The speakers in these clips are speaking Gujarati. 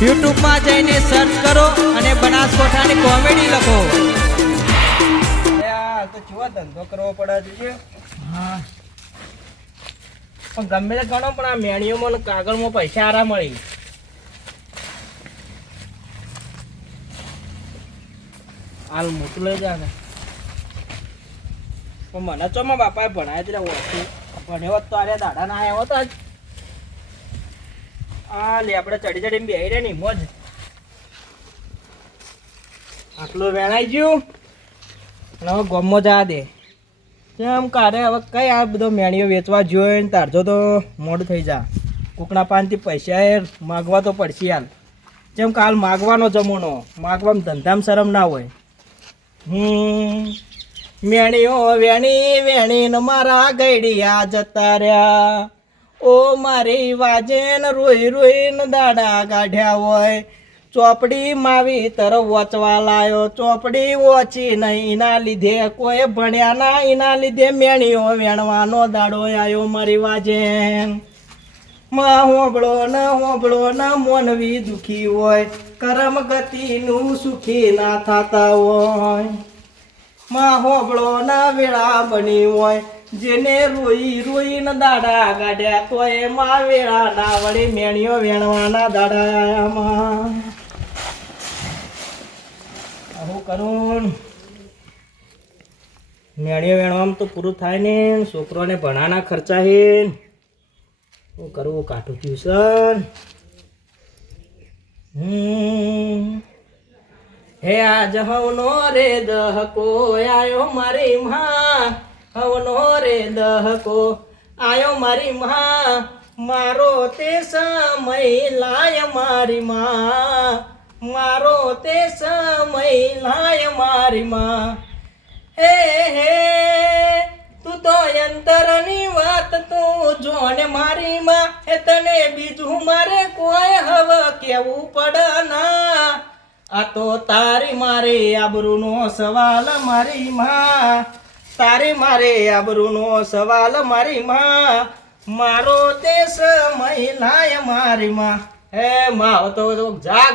YouTube માં જઈને સર્ચ કરો અને બનાસકોઠાની કોમેડી લખો. આ તો કેવો ધંધો કરવો પડે છે. હા પણ ગમે તે ગણો પણ આ મેણીઓમાં ને કાગળમાં પૈસા આરા મળી. હાલ મોટું લઈ જા ને. પણ મને તો મારા બાપાએ ભણાય એટલે ઓછું ભણ્યો હોત તો આરે દાડા ના આવ્યો હતો જ. આ લે આપણે ચડી ચડીને બેહી રહે ને મોજ. આટલું વેણાઈ ગયું અને હવે ગમો જા દે કેમ કારે હવે કઈ આ બધો મેણીઓ વેચવા જોઈ ને તારજો તો મોડું થઈ જા. કોકના પાનથી પૈસા એ માગવા તો પડશે યાર. જેમ કાલ માગવાનો જમોનો માગવામાં ધંધામાં શરમ ના હોય. મેણીઓ વેણી વેણી ને મારા ગઈડિયા જતા રહ્યા. ઓ મારી વાજેન રોઈ રોઈ ને દાડા કાઢ્યા હોય. ચોપડી માવી તરફ વચવા લાયો. ચોપડી ઓછી નહીં એના લીધે કોઈ ભણ્યા ના એના લીધે મેણીઓ વેણવાનો દાડો આવ્યો મારી વાજેન. માં હોબળો ન મોનવી દુખી હોય. કરમ ગતિનું સુખી ના થતા હોય. માં હોબળો ન વેળા બની હોય. જેને રોઈ રોઈ ને દાડા ગાડ્યા તો એમાં વેળા ના વળી મેણીઓ વેણવાના દાડા આયામાં. આવું કરું મેણીઓ વેણવામાં તો પૂરું થાય ને. છોકરોને ભણાના ખર્ચા હે શું કરવું કાઠું ટ્યુશન. હે આજ હવનો રે દહકો આયો મારી માં. હવનો રે દહકો આયો મારી માં. મારો તે સમય લાય મારી માં. મારો તે સમય લાય મારી માં. હે હે તું તો અંતરની વાત તું જોને મારી માં. એ તને બીજું મારે કોઈ હવે કેવું પડે ના. આ તો તારી મારે આબરૂનો સવાલ મારી માં. તારી મારે આબરૂનો સવાલ મારી માં. મારો તે સમય લાય મારી માં. હે માં તો જાગ.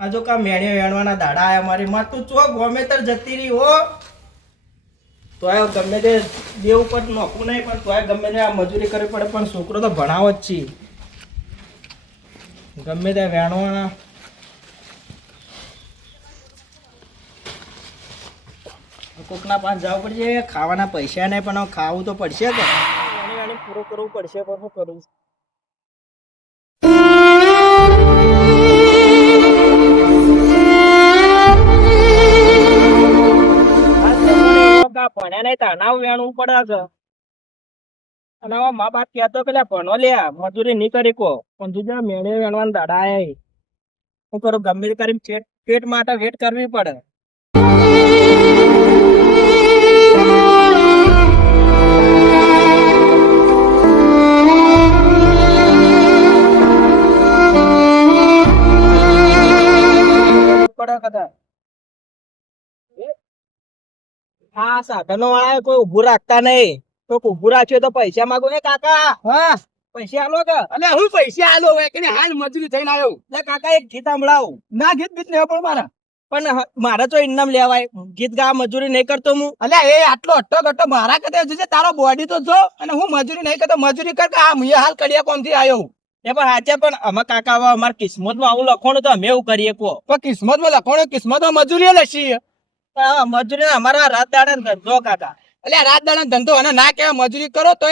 આ જો કા મેણીઓ વેણવાના દાડા આયા મારી માં. તું ચો ગમે તર જતી રહી હો. તો ગમે તે દેવ ઉપર નોખું નહીં પણ તોય ગમે તે આ મજૂરી કરવી પડે. પણ છોકરો તો ભણાવો જ છે. ગમે તે વેણવાના કોકના પાસ જવું પડશે. ખાવાના પૈસા નહીં પણ ખાવું તો પડશે કે પૂરું કરવું પડશે. પણ શું કરું ભણ્યા નહીં તાનાવ વેણવું પડે છે. અને હવે મા બાપ કહેતો પેલા ભણો લ્યા મજૂરી નહીં કરી કો. પણ તું જ્યાં મેળે વેણવાના દાડા આય શું કરું ગમે તે કરીને પેટ માટે વેટ કરવી પડે. હા સાધનો વાળા કોઈ ઉભું રાખતા નહીં. તો ઉભું રાખ્યો તો પૈસા માંગો ને કાકા. હા પૈસા આલો કે અલે હું પૈસા આલો હોય કે હાલ મજૂરી થઈને આવ્યો. એટલે કાકા એક ગીત સંભળાવું. ના ગીત બીત લેવા પણ મારા પણ મારે તો ઇનામ લેવાય. ગીત ગા મજૂરી નહીં કરતો હું. અલે એ આટલો અટ્ટો ગટ્ટો મારા કદે જશે. તારો બોડી તો જો અને હું મજૂરી નહીં કરતો. મજૂરી કર કે આ હું હાલ કડિયા કોમ થી આવ્યો. એ પણ સાચે પણ અમે કાકા હવે અમારા કિસ્મત માં આવું લખોણું તો અમે એવું કરીએ કો. પણ કિસ્મત માં લખોણું કિસ્મત માં મજૂરી લખી. મજૂરી અમારા રાત દાડા ધંધો કાકા. એટલે રાત દાડા ધંધો અને ના કેવા મજૂરી કરો તો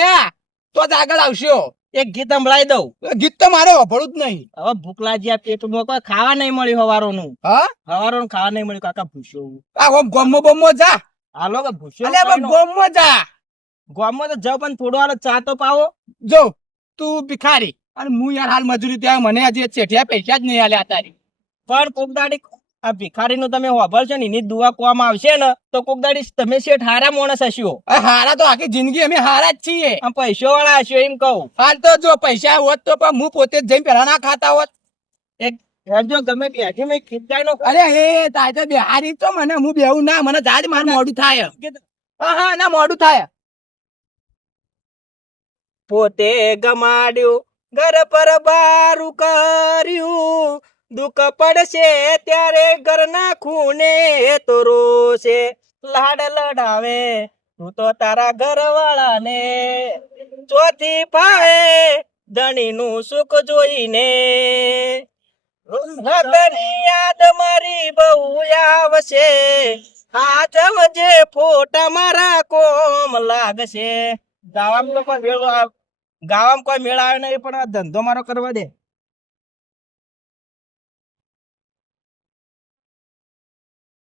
તો જ આગળ આવશો. એક ગીત સંભળાઈ દઉં. ગીત તો મારે વભળું જ નહીં. હવે ભૂખ લાગ્યા પેટમાં કોઈ ખાવા નહીં મળ્યું હવારોનું. હા હવારોનું ખાવા નહીં મળ્યું કાકા. ભૂસ્યો આ ગોમો બોમો જા. હાલો કે ભૂસ્યો ગોમો જા. ગોમો તો જાવ પણ થોડો હાલો ચા તો પાવો. જો તું ભિખારી અને હું યાર હાલ મજૂરી ત્યાં મને હજી ચેઠિયા પૈસા જ નહીં આલ્યા તારી. પણ કોક દાડી આ ભિખારી નું તમે વાપરશો ને એની દુઆ કોવામાં આવશે ને તો કોક દાડી તમે શેઠ હારા માણસ હશો. હારા તો આખી જિંદગી અમે હારા જ છીએ. પૈસો વાળા હશો એમ કહું. હાલ તો જો પૈસા હોત તો પણ હું પોતે જ જઈને પેલા ના ખાતા હોત. એક જો ગમે બેઠી મેં ખીચાઈ નો. અરે હે તાય તો બિહારી તો મને હું બેવું ના મને જાજ માર મોડું થાય. હા ના મોડું થાય. પોતે ગમાડ્યું ઘર પર બારું કર્યું. દુઃખ પડશે ત્યારે ઘરના ખૂને તો રોશે, લાડ લડાવે તું તો તારા ઘરવાળાને, ચોથી પાવે ધણીનું સુખ જોઈને, રતની યાદ મારી બહુ આવશે, હાચવજે ફોટા મારા કોમ લાગશે. ગાવામાં તો કોઈ મેળો ગાવામાં કોઈ મેળ આવે નહીં, પણ આ ધંધો મારો કરવા દે.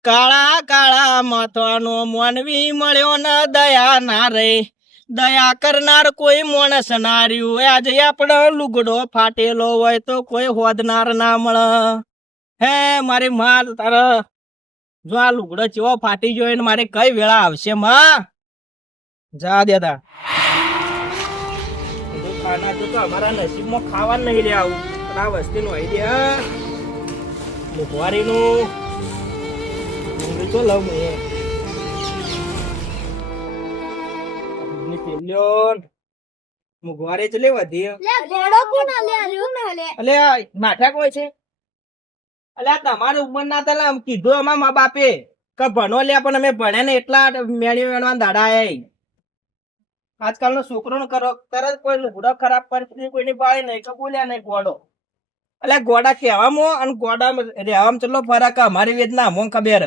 કાળા કાળા માથવાનો માનવી મળ્યો ન દયા ના રે, દયા કરનાર કોઈ માણસ ના રહ્યું. આજે આપણો લુગડો ફાટેલો હોય તો કોઈ હોદનાર ના મળે. હે મારી માં તારા જો આ લુગડો ચેવો ફાટી ગયો ને મારે કઈ વેળા આવશે માં? જા દેતા ખાના તો અમારા નસીબમાં ખાવા નહીં લે આવું, પણ આ વસ્તીનું આવી દે મુખવારીનું તો લઉં મુગવારે ચલે વધી અલે માઠા કોઈ છે? અલે તમારી ઉંમર ના હતા કીધું અમારા મા બાપે કે ભણો લે, પણ અમે ભણ્યા ને એટલા મેળી વેણવા દાડા આજકાલ નો છોકરો નો કરો તરત કોઈ લુગડો ખરાબ પરિસ્થિતિ કોઈની પાડે નહીં કે બોલ્યા નહીં ગોડો. એટલે ગોડા કહેવામાં અને ગોડા રહેવામાં ચલો ફરક અમારી વેદના અમોને ખબર.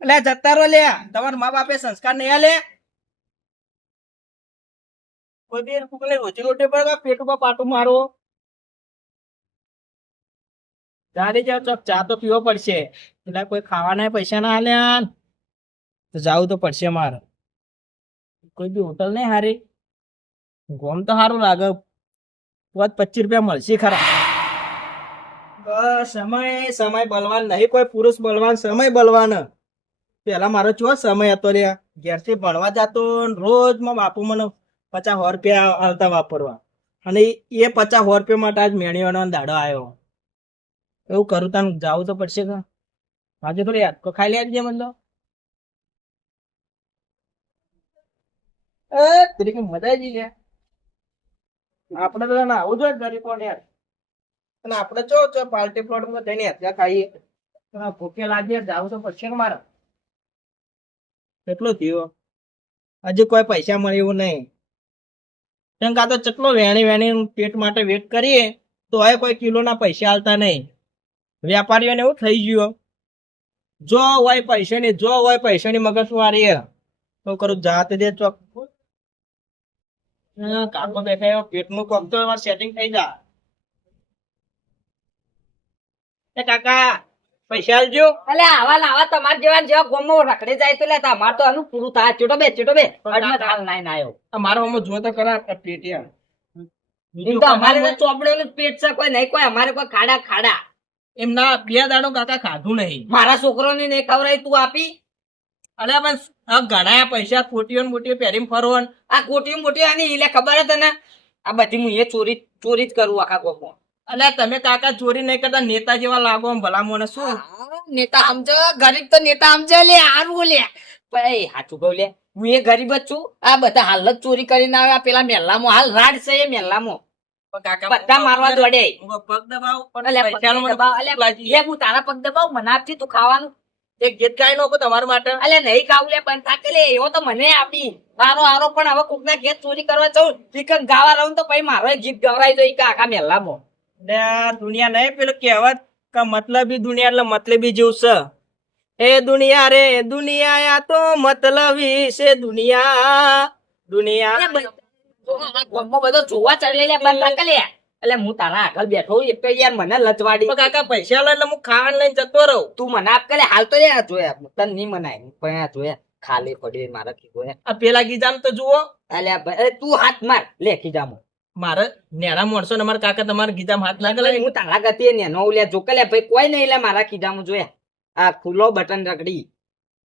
એટલે જતા રહો લે, તમારા મા બાપે સંસ્કાર નહીં આલે. કોઈ બી રોજી રોટી પર પેટ ઉપર પાટું મારો. ચાલી જાવ ચોક, ચા તો પીવો પડશે. એટલે કોઈ ખાવાના પૈસા ના આલ્યા તો જવું તો પડશે મારે. કોઈ બી હોટલ નહીં હારી, ગોમ તો સારું લાગે, 25 રૂપિયા મળશે ખરા. બસ સમય સમય બલવાન નહીં, કોઈ પુરુષ બલવાન સમય બલવાન. પેલા મારો ચો સમય હતો રે, ઘેરથી ભણવા જતો, રોજ માં બાપુ મને 50-100 રૂપિયા આવતા વાપરવા, અને એ 50-100 રૂપિયા માટે આજ મેળીવાનો દાડો આવ્યો. એવું કરું તને જવું તો પડશે કે આજે થોડી યાદ કો ખાઈ લે મતલબ તરીકે મજા આવી ગયા. આપણે તો આવું જોઈએ ગરીબો ને યાર, અને આપણે ચો પાર્ટી પ્લોટ માં જઈને હત્યા ખાઈએ, ભૂખે લાગીએ જવું તો પડશે ને મારે. કેટલું થયું હજુ કોઈ પૈસા મળે એવું નહીં, કેમ કે આ તો ચટલો વેણી પેટ માટે વેટ કરીએ તો હવે કોઈ કિલો ના પૈસા આલતા નહીં. વેપારીઓને એવું થઈ ગયું, જો હોય પૈસા ની, જો હોય પૈસા ની મગજ મારી તો કરું જાતે દે ચોક. કાકો બેઠા પેટનું કોક તો સેટિંગ થઈ જા. એ કાકા પૈસા આલજો. અલે આવા લાવા તમાર જેવા ગોમમાં રખડે જાય તો લે તમાર તો આનું પૂરું થાય. ચેટો બે અડમાં હાલ નાઈ આયો. અમારો હમો જો તો કરા પેટિયા. એમ તો અમારે તો ચોપડેલું જ પેટ છે, કોઈ નહીં, કોઈ અમારે કોઈ ખાડા. એમના 2 દાડો કાકા ખાધું નહીં. મારા છોકરોને નહીં ખવડાવી તું આપી. અરે પણ ઘણા પૈસા કોટીઓ મોટીઓ પહેરીને ફરવા. આ કોટીઓ મોટી આની એટલે ખબર હતી ને, આ બધી હું એ ચોરી જ કરું આખા ગોમમાં. અલે તમે કાકા ચોરી નહીં કરતા, નેતા જેવા લાગો ભલામોને. શું નેતા સમજો? ગરીબ તો નેતા સમજો લે, હારું લે. ભાઈ સાચું કહું લે, હું એ ગરીબ જ છું. આ બધા હાલ જ ચોરી કરીને આવ્યા પેલા મેલ્લામાં, હાલ રાડ છે એ મેલ્લામાં. બધા મારવા દોડે. પગ દબાવ હું તારા પગ દબાવ, મને આપતી તું ખાવાનું. એક ગીત ગાઈ નો તમારા માટે. અલે નહીં ખાવું લે, પણ થાકે લે એવો તો મને આપી મારો. પણ હવે કોક ના ઘેર ચોરી કરવા જઉં, ચિકન ગાવા રહું તો પછી મારો ગીત ગવરાઈ જાય આખા મેલ્લામાં. દુનિયા નહીં પેલું કહેવત કે મતલબી દુનિયા એટલે મતલબી જેવું છે. એ દુનિયા રે દુનિયા, આ તો મતલબી છે દુનિયા. બધો જોવા ચડેલા બંધ થાકે લે. એટલે હું તારા આગળ બેઠો એક તો યાર મને લચવાડી. કાકા પૈસા લે એટલે હું ખાવાનું લઈને જતો રહું. તું મને આપ કરે હાલ તો રે જોયા તને નહીં મનાય પણ જોયા ખાલી પડી મારા કીધું. આ પેલા ગીજામ તો જુઓ. અલ્યા ભાઈ તું હાથ માર લે ખીજામો. મારે નેના માણસો ને મારા કાકા તમારા ગીજામ હાથ લાગે. હું તારા ગતિએ નેનો લે જો કે ભાઈ કોઈ નહીં લે મારા ખીજામો જોયા. આ ખુલ્લો બટન રગડી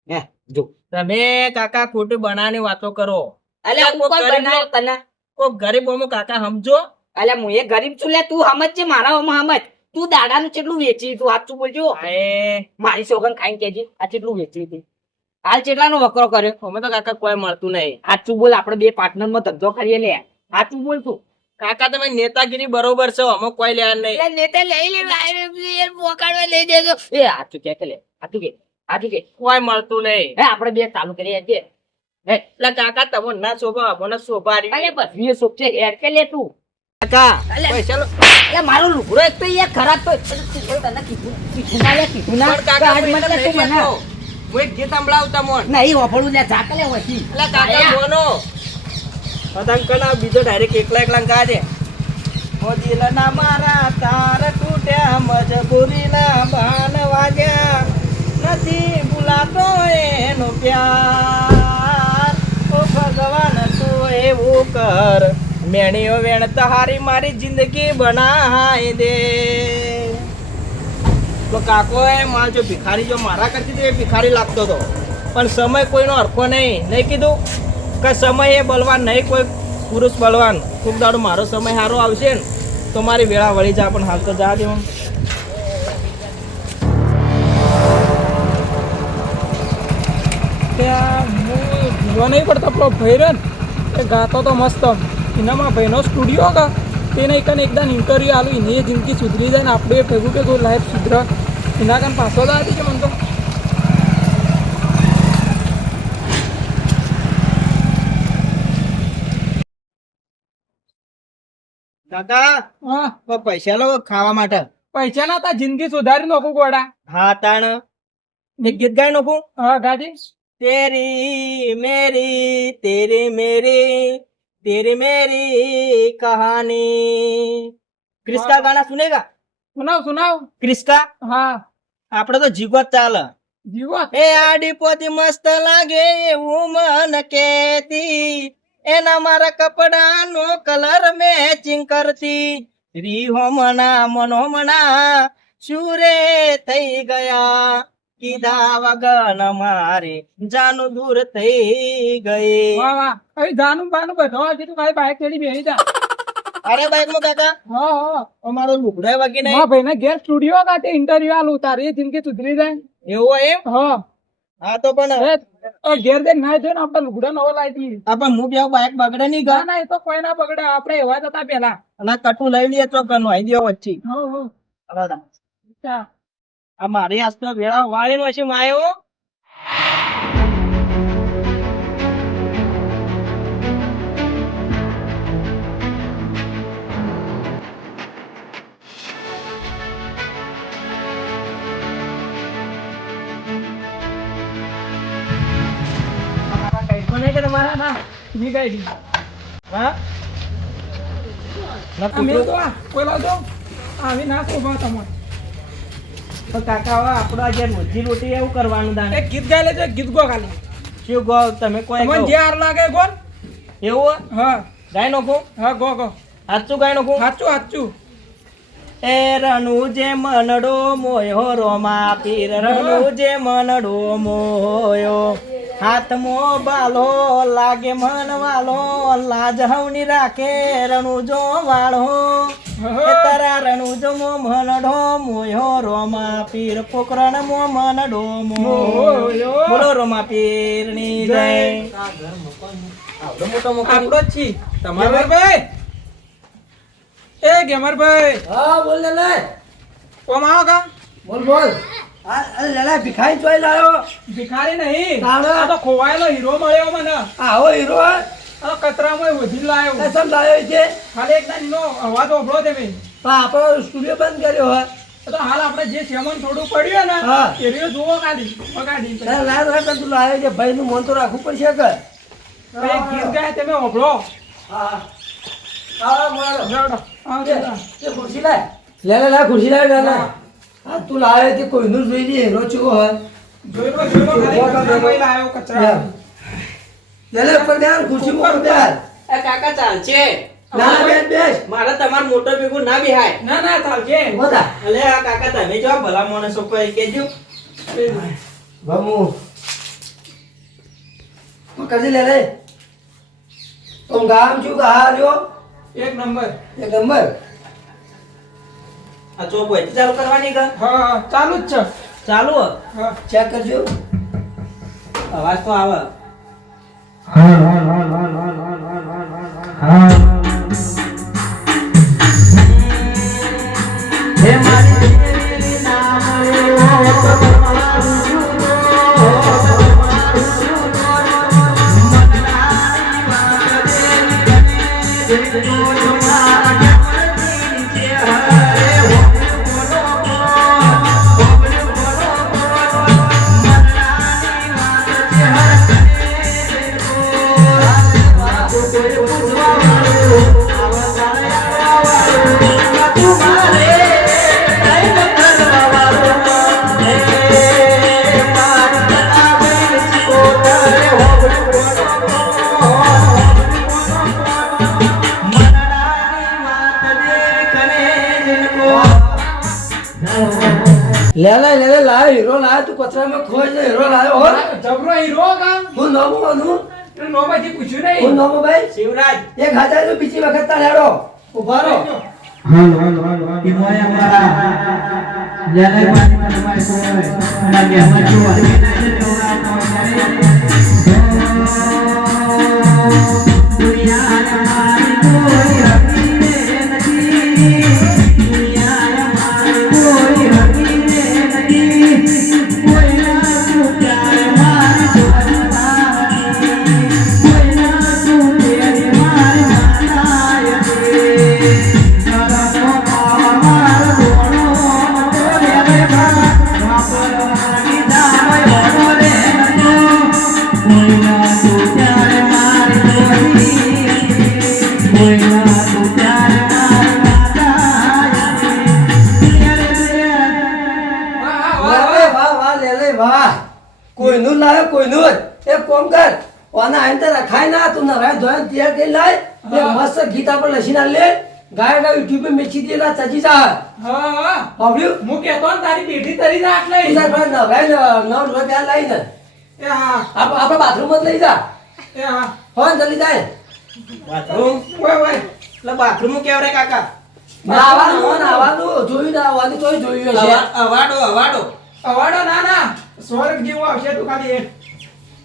હે જો. તમે કાકા ખોટી બનાવવાની વાતો કરો. અલ્યા હું કોઈ બનાવ તને કોઈ ગરીબોમાં કાકા સમજો. અલ્યા હું એ ગરીબ છું લે, તું સમજ છે મારા સમજ. તું દાડાનું કેટલું વેચી, તું સાચું બોલજો. મારી સોગન ખાઈને કેજી આ કેટલું વેચી હતી, હાલ કેટલાનો વકરો કર્યો. અમે તો કાકા કોઈ મળતું નહીં. સાચું બોલ, આપણે બે પાર્ટનર માં ધંધો કરીએ લે. સાચું બોલ તું. કાકા તમે નેતાગીરી બરોબર છે અમે કોઈ લેવા નહીં. એટલે નેતા લઈ લે પોકાડવા લઈ દેજો એ હાથું કે લે હાથું કે કોઈ મળતું નહીં. હે આપણે બે ચાલુ કરીએ કે હે એટલે કાકા તમે ના શોભા મને શોભા રહી. અરે બસ સોપ છે એર કે લે તું કાકા અલે. પૈસા લો. એટલે મારું લુગડો એક તો યાર ખરાબ તો તને કીધું ના પણ કાકા આજ પૈસા મને લઈ તું મને લેજો. હું એક ગીત સંભળાવતા મોન. નહીં વાપરવું લે ઝાક લે વસી એટલે કાકા મોનો પતંગ કલા બીજો ડાયરેક્ટ એકલા ગા દે. ઓ દિલના મારા તાર તૂટ્યા મજબૂરીના બાન વાગ્યા નથી ભૂલાતો એનો પ્યાર. ઓ ભગવાન તું એવું કર મેણીઓ વેણ તારી મારી જિંદગી બનાવી દે. તો કાકો એ માર જો ભિખારી જો મારા કરતી તો એ ભિખારી લાગતો હતો, પણ સમય કોઈનો હરખો નહીં કીધું કે સમય એ બલવાન નહીં, કોઈ પુરુષ બલવાન. ખૂબ દાડો મારો સમય સારો આવશે ને તો મારી વેળા વળી જા, પણ હાલ તો જા દે. ભૂલવા નહીં પડતા પેલો ભાઈ રે ને એ ગાતો તો મસ્ત. એનામાં ભાઈનો સ્ટુડિયો કા તેને એકને એકદમ ઇન્ટરવ્યુ આલું એને એ જિંદગી સુધરી જાય ને આપણે ભેગું ભેગું લાઈફ સુધરે એના કાન પાછો જ હતી કે મને તો કાકા હા તો પૈસા લો ખાવા માટે. પૈસા ના તા જિંદગી સુધારી નાખું ગોડા. હા તાણ એક ગીત ગાઈ નાખું. હા ગાજી तेरी मेरी तेरी मेरी तेरी मेरी कहानी. ક્રિસ્કા ગાના સુનેગા? સુનાવ ક્રિસ્કા હા આપણે તો જીગો જ ચાલે. જીવો એ આડી પોતી મસ્ત લાગે એવું મન કેતી, એના મારા કપડા નો કલર મેચિંગ કરતી. રીહોમણા મનોમણા શુરે થઈ ગયા, કીધા વગન મારે જાનું દૂર થઈ ગઈ. વાહ વાહ હવે જાનું બાનું બધો હજી તું મારી બાઈક ચડી બેસી જા. અરે બાઈક માં કાકા હા હા અમારો લુગડો વાગી નહીં. હા ભાઈ ના ઘેર સ્ટુડિયો કા તે ઇન્ટરવ્યુ આલું તારી જિંદગી સુધરી જાય. એવું એમ? હા હા તો પણ ઘેર દે ના જોઈ ને આપણે લુગડા નવો લાવી દઈએ. આપણ હું બે બાઈક બગડે નહીં ના ગા, ના એ તો કોઈ ના પકડે આપણે એવા જ હતા પેલા. અને કટુ લઈ લઈએ તો કનું આવી દો વચ્ચે. હો હો અચ્છા આ મારી આસપાસ વેળા વાળી નો છે માયો. તમારા કઈ પણ નહીં કે તમારા ના? મી ગઈ હા ના અમે કૂતરો તો આ કોઈ લાવજો આવી ના શોભા તમારે. તો કાકા હવે આપણો આજે રોજી રોટી એવું કરવાનું દાન. એક ગીત ગાઈ લેજો એક ગીત ગો ખાલી શું ગો તમે કોઈ તમને કહો. જે હાર લાગે ગોન. એવું હા ગાય નાખું? હા ગો ગો સાચું ગાય નાખું? સાચું સાચું એ રણુ જે મનડો મોયો રોમા પીર, રણુ જે મનડો મોયો, હાથમો બાલો લાગે મન વાલો, લાજ હવની રાખે રણુ જો વાળો. એ તારા રણુ જો મો મનડો મોયો રોમા પીર, પોકરણ મો મનડો મોયો. બોલો રોમા પીર ની જય. આવડો મોટો મોકો આપણો જ છી તમારો ભાઈ. એ ગેમરભાઈ હા બોલ લે. કોમ આવો કા બોલ બોલ. અરે લલા ભિખારી ચોઈ લાયો. ભિખારી નહીં તાણે? આ તો ખોવાયેલો હીરો મળ્યો મને. આવો હીરો આ કચરામાં વધી લાયો. કસમ લાયો છે. ખાલી એક નાનો અવાજ ઓભળો તમે. આપણો સ્ટુડિયો બંધ કર્યો હોય. તો હાલ આપણે જે સેમન થોડું પડ્યું ને હા. એ રહ્યો જોવો ખાલી બગાડી લાયો તું લાયો છે ભાઈ નું મન તો રાખવું પડશે કે. એક ગીત ગાય તમે ઓભળો. હા હા બોલો. લેવડો. આવો એ જરા. ખુરશી લાય. લે ખુરશી લાય લે. હા તું લાયો તે કોઈનું જોઈ લે હીરો ચૂકો હોય. જોઈ લો ખાલી કચરામાં લાયો કચરા. લે પર દે ખુરશી પર દે. એ કાકા ચાલશે. ના બેસ બેસ. મારે તમાર મોટો ભેગું ના બિહાય. ના ના ચાલશે. બોલા. અલે આ કાકા તમે જો ભલા માણસો કોઈ કેજો. ભમુ. પકડી લે લે. તો ગામ છું કહા જો. એક નંબર. એક નંબર. આ ચોપ હોય ચાલુ કરવાની કે? હા ચાલુ જ છે. ચાલુ હે? હા ચેક કરજો. અવાજ તો આવે. લે લાય હીરો લાય તું કચરામાં ખોઈ છે હીરો લાયો હો જબરો હીરો કા હું નોમો બનું તું નોમાંથી પૂછ્યું નહીં હું નોમો ભાઈ શિવરાજ એક હાજર તો બીજી વખત તા લેડો ઉભા રહો કોઈનું લાયો કોઈનું એક કોમ કર ઓના આઈને રખાય ના તું નરાય ધોય તૈયાર કરી લાય એક મસ્ત ગીત આપણે લસીના લે ગાય ગાય યુટ્યુબ पे મેચી દેલા ચજી જા હા આવડ્યું હું કહેતો ને તારી પેઢી તરી જા આટલે તું તાર નરાય 9 રૂપિયા લાઈ ને એ હા આપણે બાથરૂમ જ લઈ જા એ હા હોન જલ્દી જાય બાથરૂમ ઓય એટલે બાથરૂમ કેવ રે કાકા નાવાનું જોયું ના આવવાનું તોય જોયું હશે અવાડો અવાડો ના ના સ્વર્ગ જેવું આવશે તું ખાલી એ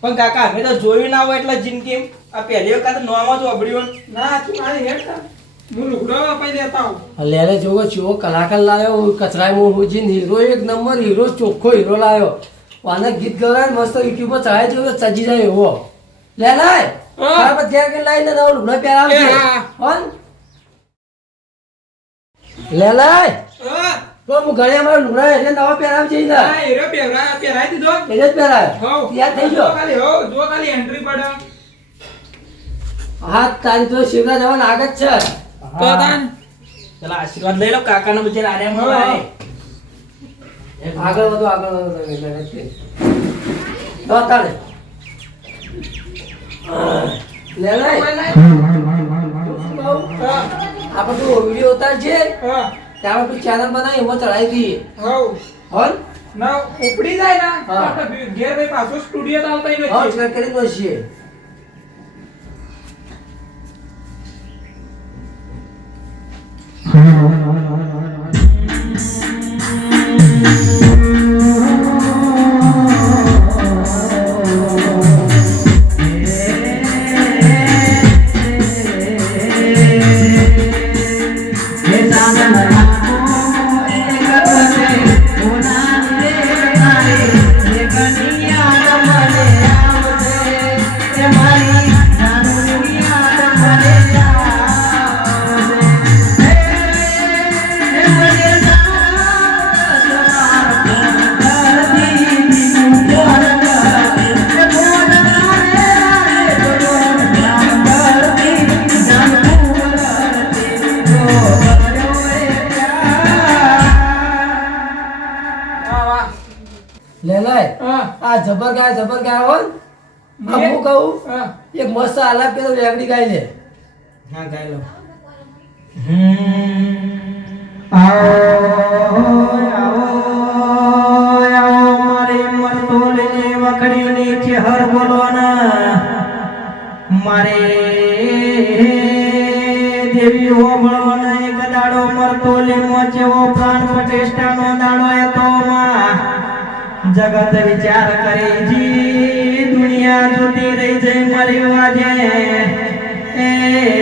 પણ કાકા અમે તો જોયું ના હોય એટલે જિંદગી આ પહેલી વખત નોમાં જ વાપર્યું ના તું ખાલી હેડ કર હું લુગડો અપાઈ દેતા હું લેલે જોવો ચેવો કલાકાર લાયો કચરાય મોહુજીન હીરો એક નંબર હીરો ચોખ્ખો હીરો લાયો આને ગીત ગવરાય મસ્ત યુટ્યુબ પર ચડાય જો ચજી જાય એવો લે લાય આ બધા કે લાઈને નવો લુગડો પહેરાવજે હોન લે લાય તો હું ઘરે અમારો લુગડા એટલે નવો પહેરાવજે ને હા હીરો પહેરાઈ દીધો એટલે જ પહેરાય હો તૈયાર થઈ ગયો ખાલી હો જો ખાલી એન્ટ્રી પડે હા તારી તો શિવરાજ જવાન આગળ છે તો તાન ચલા આશીર્વાદ લઈ લો કાકાનો બિચારા આર્યા માં આગળ વધો તો તારે લે લાય આપણે તો વિડિયો ઉતારજે હા ત્યાં તું ચેનલ બનાવી એમાં ચડાવી દઈએ હો હોલ ના ઉપડી જાય ના હા. આપણે ઘેર ભાઈ પાછો સ્ટુડિયો તો આવતા ય હા નથી ટ્રેક કરી દોશીએ લે લાય હા આ જબર ગાય હોલ આ હું કહું હા એક મસ્ત આલાપ પેલો વેગડી ગાય લે હા ગાય લો મારે દેવી હોમળવાનો એક દાડો મરતો લીમો જેવો પ્રાણ પ્રતિષ્ઠાનો દાડો એ તો જગત વિચાર કરે જી દુનિયા જુદી રહી જઈ મરી વાજે એ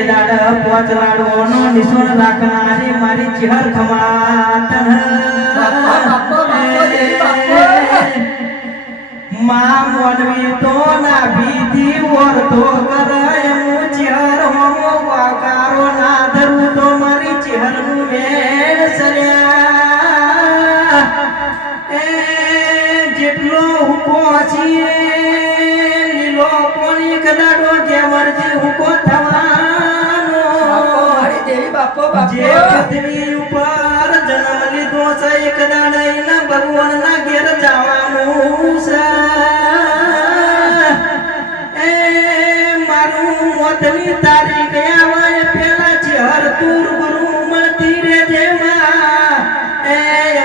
દાડા પોચરાડો નો નિશોન રાખનારી મારી ચિહર ખમાતન માં મોનવી તો ના ભીધી ઓર તો કરે હું ચિહર હોમો વાકારો બાપુજીએ લીલો પોણી કદાડો જે મરજી હુકો થવાનો મારી દેવી બાપો જે પૃથ્વી ઉપર જન્મ લીધો છે એક દાડે ભગવાનના ઘેર જવાનું છે એ મારું મોતની તારીખ આવે પેલા ચહેર તુર ગુરુ મળતી રે જેમાં એ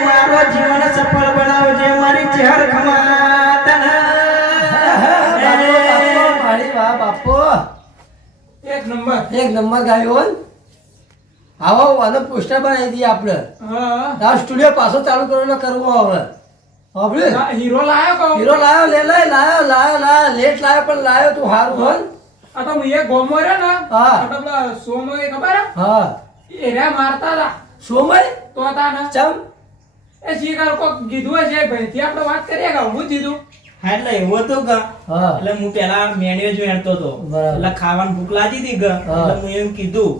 મારો જીવન સફળ બનાવજે મારી ચહેર ખમાતન મારી વાહ બાપો એક નંબર. એક નંબર ગાયો હો. આવો આનો પોસ્ટર બનાવી દઈએ આપણે હા આ સ્ટુડિયો પાછો ચાલુ કરવાનો કરવો હવે આપણે ના, હીરો લાયો કહું. હીરો લાયો લાયો લેટ લાયો પણ લાયો તું હારું હો ને? આ તો હું એક ગોમો રહ્યો ને હા. આ તો પેલા સોમો એ ખબર હે? હા એ રહ્યા મારતા હતા સોમય તો હતા ને ચમ એ શીખર કોક કીધું હશે ભાઈથી આપણે વાત કરીએ કે હું કીધું હા એટલે એવું હતું કે હા એટલે હું પેલા મેન્યુ જ વેણતો હતો બરાબર. એટલે ખાવાનું ભૂખ લાગી હતી કે હા. એટલે હું એમ કીધું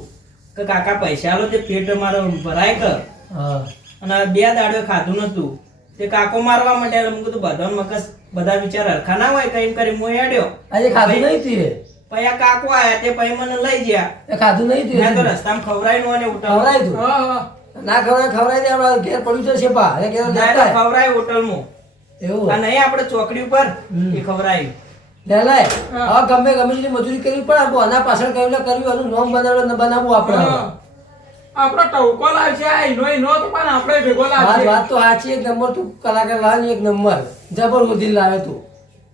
કે કાકા પૈસા આલો તે પેટ મારો ભરાય કર હા અને 2 દાડો ખાધું નતું તે કાકો મારવા માટે એટલે હું કીધું બધા મગજ બધા વિચાર હરખા ના હોય કઈ કરી હું હેડ્યો આજે ખાધું નહીં તીએ પછી આ કાકો આયા તે પછી મને લઈ ગયા એ ખાધું નહીં મેં તો તીએ રસ્તામાં ખવરાયું અને ખવડાય તું હા હા ના ખવડાય દે આપણે ઘેર પડ્યું છે શેપા એ ઘેર લેતા ખવરાય હોટલમાં એવું અને અહીં આપણે ચોકડી ઉપર હમ. એ ખવરાયું લે લે હા. હા ગમે જેટલી મજૂરી કરવી પડે પણ આના પાછળ કર્યું એનું નામ બનાવવું આપણે હા. આપણો ટવકો લાવશે આ એનો તો પણ આપણે ભેગો વાત લાવશે વાત તો સાચી એક નંબર તું કલાકાર લાવ એક નંબર જબર બુદ્ધિ લાવે તું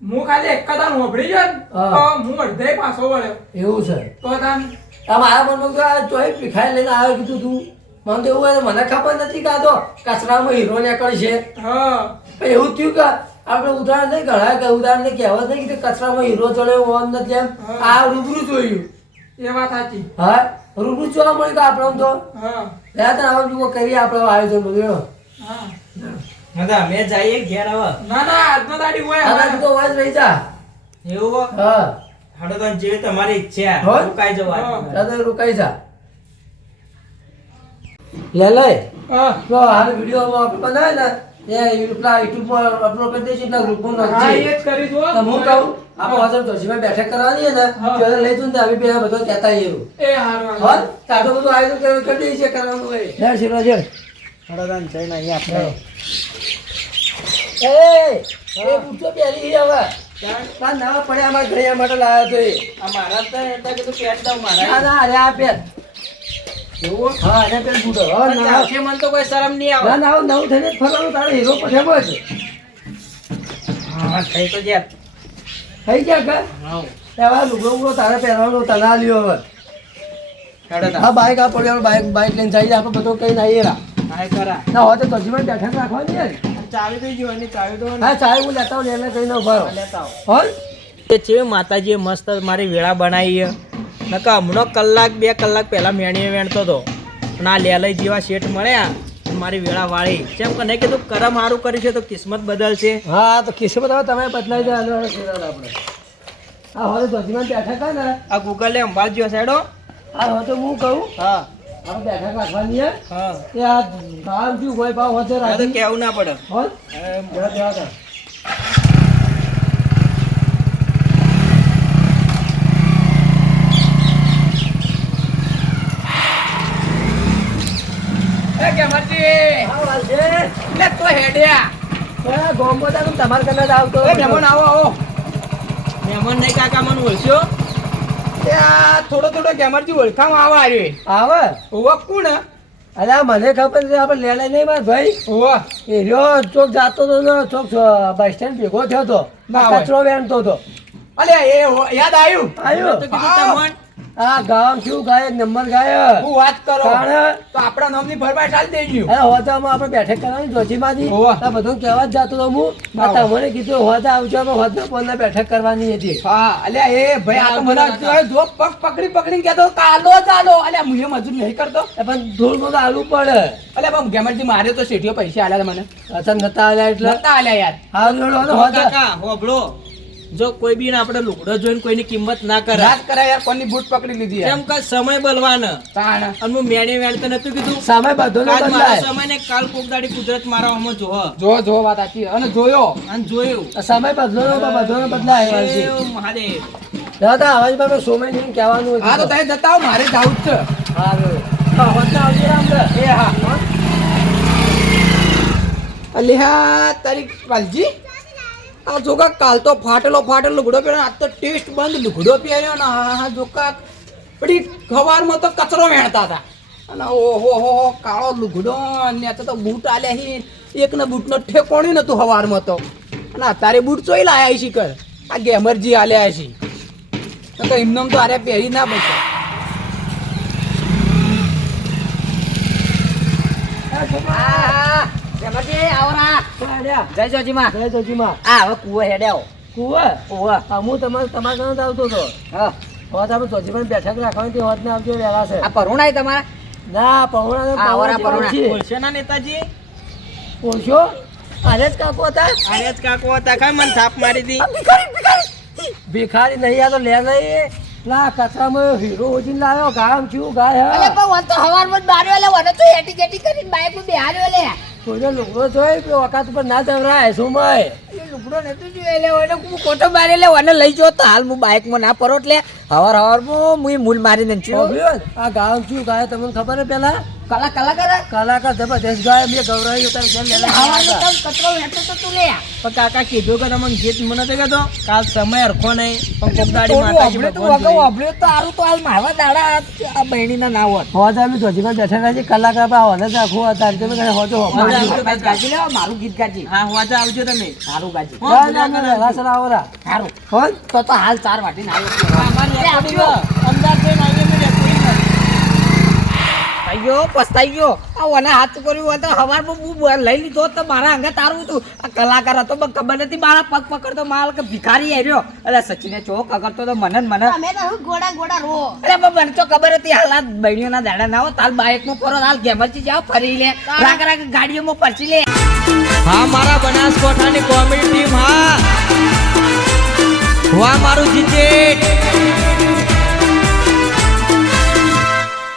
હું ખાલી એક કદાચ હોભળી ગયો ને હા. તો હું અડધે પાછો વળ્યો એવું છે તો તાન આ મારા મનમાં તો આ ચોઈ ભીખાઈ લઈને આવ્યો કીધું તું મને તો એવું હોય મને ખબર નથી કે આ તો કચરામાં હીરો નીકળ છે હા પણ એવું થયું કે આપણે ઉદાહરણ નહીં ગણાય કે ઉદાહરણ ને કહેવત નહીં કે કચરામાં હીરો ચડે ઓન નથી એમ આ રૂબરૂ જોયું એ વાત સાચી હા રૂબરૂ જોવા મળ્યું કે આપણે તો હા યાદ આવું જો કરીએ આપણે આયોજન બધું હા મગા અમે જઈએ ઘેર હવે ના ના આજનો દાડી હોય આનાથી તો વાજ રહી જા એવું હો? હા હાડો તો જે તમારી ઈચ્છા હો? રોકાઈ જવા હા. દાદા રોકાઈ જા લે હા તો હાલ વિડીયો આપણે બનાવે ને એ યુટ્યુબ પર અપલોડ કરી દઈશું એટલે ગ્રુપમાં હા નાખજે એ જ કરી દો તો હું કહું આપણે હોજર જોશીમાં બેઠક કરવાની છે ને હા. ત્યારે લઈ જઉં ને આવી બે બધો કહેતા આવીએ એ હારું હોલ તાતો બધું આયોજન કરી દઈએ છે કરવાનું હોય હેડ શિવરાજ હેડ હાડો તો જઈને અહીંયા આપણે એ પૂછો પહેરી હવે તાર નવા પડ્યા અમારે ઘરે માટે લાવ્યો તો એ આ મારા તો એટલે કીધું પેટ દઉં ના મારા ના અરે આ પેર એવું હા અરે પેર બૂટો હા પણ ના ચાલશે મને તો કોઈ શરમ નહીં આવે ના નવું થઈને જ ફરવાનું તારે હીરો પઠેવો છે હા થઈ તો જ્યાં થઈ ગયા કે હા એવા લુગડો તારે પહેરવાનું તના લ્યો હવે હાડો તો હા બાઈક આ પડ્યો બાઈક લઈને જઈએ આપણે બધો કઈ આવીએ રા હાય કરા ના હોય તો તજીમાં બેઠક રાખવાની યાર ચાવી તો જો એની ચાવી તો હા ચાય હું લેતા આવું એને કઈ ન ઉભા લેતા આવો હોલ એ છે માતાજીએ મસ્ત મારી વેળા બનાવી છે નકા હમણાં કલાક 2 કલાક પહેલા મેણીએ વેણતો હતો અને આ લેલઈ જેવા શેઠ મળ્યા મારી વેળા વાળી જેમ કે નહીં કીધું કરમ સારું કર્યું છે તો કિસ્મત બદલશે હા તો કિસ્મત હવે તમે બદલાઈ જાય આપણે હા હવે તજીમાં બેઠક હા ને આ ગૂગલે અંબાજી સાઈડો હા હવે તો હું કહું હા આપણે બેઠક રાખવાની છે હા એ આ ગામ થયું હોય ભાવ વચ્ચે આ તો રાખી કેવું ના પડે હોલ હવે જરા જરા કર. એ કેમરજી હા વાલશે લે તો હેડ્યા એ ગોમ બધા તો તમારા કને જ આવતો એ મહેમાન આવો આવો મહેમાન નહીં કાકા મને ઓળખ્યો એ આ થોડો કેમરજી ઓળખામાં આવા આવ્યો આવે ઓવા કોણ અરે મને ખબર છે આપણે લેલે નહીં માર ભાઈ ઓવા એ રહ્યો ચોક જાતો તો ને ચોક બસ સ્ટેન્ડ ભેગો થયો તો ના હોય. કચરો વેણતો હતો અલે એ યાદ આવ્યું આવ્યો તો કીધું તમને આ ગામ શું ગાય નંબર ગાય હું વાત કરો કારણ તો આપણા નામની ફરમાઈશ આલી દેજો અરે હોદામાં આપણે બેઠક કરવાની જોશીમાંથી હોવા. આ બધું કહેવા જ જતો તો હું આ તમને કીધું હોદા આવજો અમે હોદના પોલના બેઠક કરવાની હતી હા અલ્યા એ ભાઈ આ તો મને જો પગ પકડી કેતો કાલો ચાલો અલ્યા મુએ મજૂર નહીં કરતો એ પણ ધૂળ બધું આલવું પડે અલ્યા પણ ગેમરજી મારે તો શેઠીઓ પૈસા આલ્યા હતા મને અચાનક નતા આવ્યા એટલે નતા આલ્યા યાર હા જોડો હો હોદા કાકા હોબળો જો કોઈ બી આપણે લુગડો જોઈને કોઈની કિંમત ના કરે રાત કરાય યાર કોની બૂટ પકડી લીધી યાર. કેમ કે સમય બલવાન તાણ. અને હું મેણે તો નતું કીધું સમય બધો કાલ મારો બદલાય. સમય ને કાલ કોક દાડી કુદરત મારા જોહ જો વાત સાચી અને જોયો અને જોયું સમય બધો બદલાય એ મહાદેવ દાદા અવાજ પર સોમય નહીં કહેવાનું હા તો તમે જતા આવો મારે જાવું જ છે એ હા અલ્યા તારી કાલજી આ જોકા કાલ તો ફાટેલો લુગડો પહેર્યો આજ તો ટેસ્ટ બંધ લુગડો પહેર્યો ને હા જોકા પડી ખવારમાં તો કચરો વેણતા હતા અને ઓહો કાળો લુગડો ને તો બૂટ આલ્યા હી એકને બૂટનો ઠેકોણી નતું હવારમાં તો અને અત્યારે બૂટ ચોઈ લાયા શીકર આ ગેમરજી આલ્યા છે તો એમને તો આરે પહેરી ના બચે જય જોજીમાં આ હવે કુવો હેડ્યાઓ કુવો હું તમારા ઘરે આવતો હતો હા હોત આપણે ચોજીમાં બેઠક રાખવાની તે હોત ને આવજો વહેલા છે આ પરુણાય તમારા ના પહોળા ઓળશે ના નેતાજી ઓળશો અરે જ કાકો હતા અરે જ કાકો હતા કાંઈ મને થાપ મારી દી ભિખારી નહીં આ તો લે નહીં લા કચરામાં હીરો ઓજીને લાવ્યો ગામ છું ગાય અલે પણ વન તો હવારમાં જ બાર્યો લે વને તો એટી જેટી કરીને બાઈક માં બેહાર્યો લે કોઈને લુગડો જોઈ કે વખત ઉપર ના જવરાય સુમય એ લુગડો નતું જોયે લે વને હું કોટો મારે લે વને લઈ જો તો હાલ હું બાઈક માં ના પરોટ લે હવારમાં હું મૂલ મારીને છું આ ગામ છું ગાય તમને ખબર હે પેલા કલાકાર જબરદસ્ત ગાય મેં ગૌરાઈ હતા કેમ લેલા હવારમાં તો કચરો વેઠો તો તું લે પણ કાકા કીધું કે તમને ગીત મને તો કહેતો કાલ સમય હરખો નહીં પણ કોક દાડી માતાજી વાપરે તો ભગવાન વગર જોઈ. વાપરે તો હારું તો હાલ મારવા દાડા આ બહેણીના ના હોત હોજ અમે ચોજીમાં બેઠા રહ્યા કલાકાર પર હોને રાખો તાર તમે કહે હોજો ગાજી લેવા મારું ગીત ગાજી હા હોજા આવજો તમે સારું ગાજી આવરા સારું હોજ તો હાલ 4 વાટી ના આવ્યો અમદાવાદ જઈને આવીએ મેં રેકોર્ડિંગ અయ్యో પસ્તાઈ ગયો આ વને હાથ કર્યું હોય તો હવારમાં હું લઈ લીધો તો મારા અંગે તારું હતું આ કલાકાર હતો પણ ખબર નથી મારા પગ પકડતો માલ કે ભિખારી આવ્યો એટલે સચિને ચોક કરતો તો મને ને મને અમે તો ગોડા ગોડા રો અરે પણ મને તો ખબર હતી હાલ આ બહેણીઓના દાડા ના હોય તાલ બાઇકમાં ફરો હાલ ગેમરથી જાઓ ફરી લે રાગ ગાડીઓમાં પરચી લે હા મારા બનાસકોઠાની કોમેડી ટીમ હા વાહ મારું જીજેટ